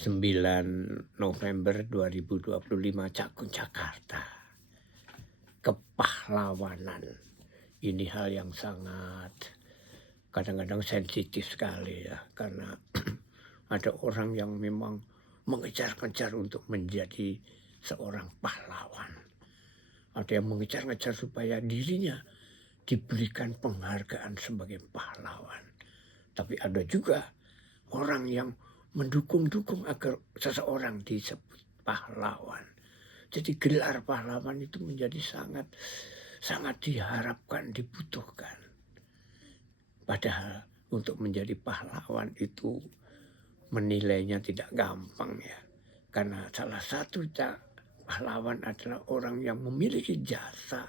9 November 2025 Cakung, Jakarta. Kepahlawanan. Ini hal yang sangat kadang-kadang sensitif sekali ya, karena ada orang yang memang mengejar-ngejar untuk menjadi seorang pahlawan. Ada yang mengejar-ngejar supaya dirinya diberikan penghargaan sebagai pahlawan. Tapi ada juga orang yang mendukung-dukung agar seseorang disebut pahlawan. Jadi gelar pahlawan itu menjadi sangat diharapkan, dibutuhkan. Padahal untuk menjadi pahlawan itu menilainya tidak gampang ya. Karena salah satu pahlawan adalah orang yang memiliki jasa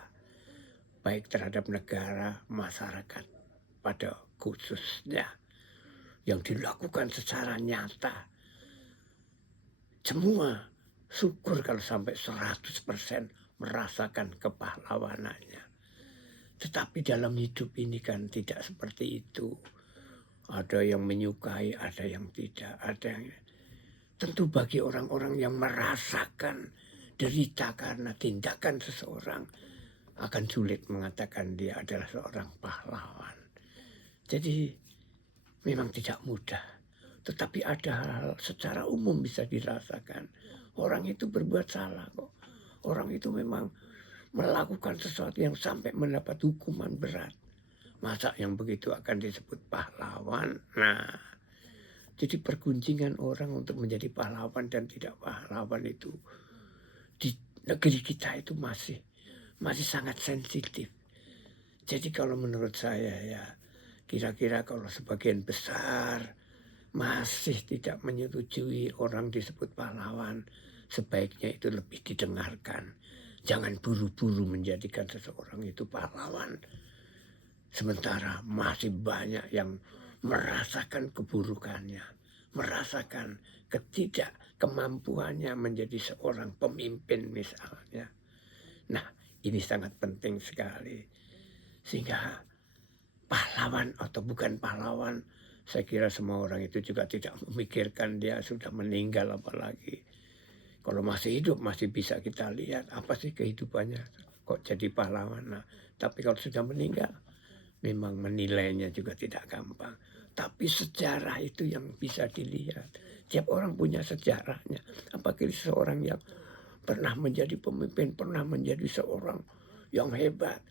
baik terhadap negara, masyarakat pada khususnya yang dilakukan secara nyata. Semua syukur kalau sampai 100% merasakan kepahlawanannya. Tetapi dalam hidup ini kan tidak seperti itu. Ada yang menyukai, ada yang tidak, ada yang... Tentu bagi orang-orang yang merasakan derita karena tindakan seseorang akan sulit mengatakan dia adalah seorang pahlawan. Jadi memang tidak mudah. Tetapi ada hal secara umum bisa dirasakan. Orang itu berbuat salah kok. Orang itu memang melakukan sesuatu yang sampai mendapat hukuman berat. Masa yang begitu akan disebut pahlawan? Nah, jadi perguncingan orang untuk menjadi pahlawan dan tidak pahlawan itu di negeri kita itu masih sangat sensitif. Jadi kalau menurut saya ya, kira-kira kalau sebagian besar masih tidak menyetujui orang disebut pahlawan, sebaiknya itu lebih didengarkan. Jangan buru-buru menjadikan seseorang itu pahlawan. Sementara masih banyak yang merasakan keburukannya, merasakan ketidakkemampuannya menjadi seorang pemimpin misalnya. Nah, ini sangat penting sekali. Sehingga pahlawan atau bukan pahlawan, saya kira semua orang itu juga tidak memikirkan dia sudah meninggal apalagi. Kalau masih hidup masih bisa kita lihat apa sih kehidupannya, kok jadi pahlawan. Nah, tapi kalau sudah meninggal memang menilainya juga tidak gampang. Tapi sejarah itu yang bisa dilihat. Tiap orang punya sejarahnya. Apalagi seorang yang pernah menjadi pemimpin, pernah menjadi seorang yang hebat,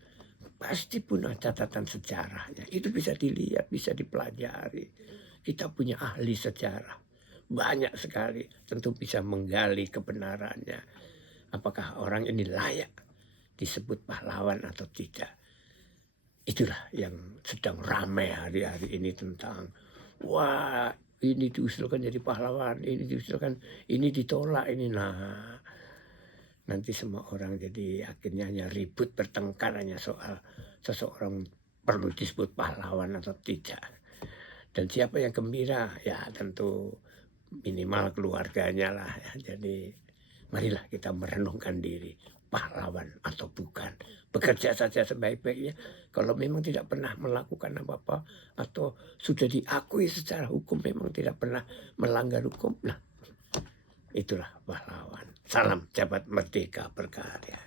pasti punya catatan sejarahnya. Itu bisa dilihat, bisa dipelajari. Kita punya ahli sejarah. Banyak sekali, tentu bisa menggali kebenarannya. Apakah orang ini layak disebut pahlawan atau tidak. Itulah yang sedang ramai hari-hari ini tentang, wah ini diusulkan jadi pahlawan, ini diusulkan, ini ditolak, ini. Nah, nanti semua orang jadi akhirnya hanya ribut bertengkar hanya soal seseorang perlu disebut pahlawan atau tidak. Dan siapa yang gembira ya tentu minimal keluarganya lah ya. Jadi marilah kita merenungkan diri, pahlawan atau bukan. Bekerja saja sebaik-baiknya. Kalau memang tidak pernah melakukan apa-apa atau sudah diakui secara hukum memang tidak pernah melanggar hukum. Nah, itulah pahlawan. Salam jabat merdeka berkarya.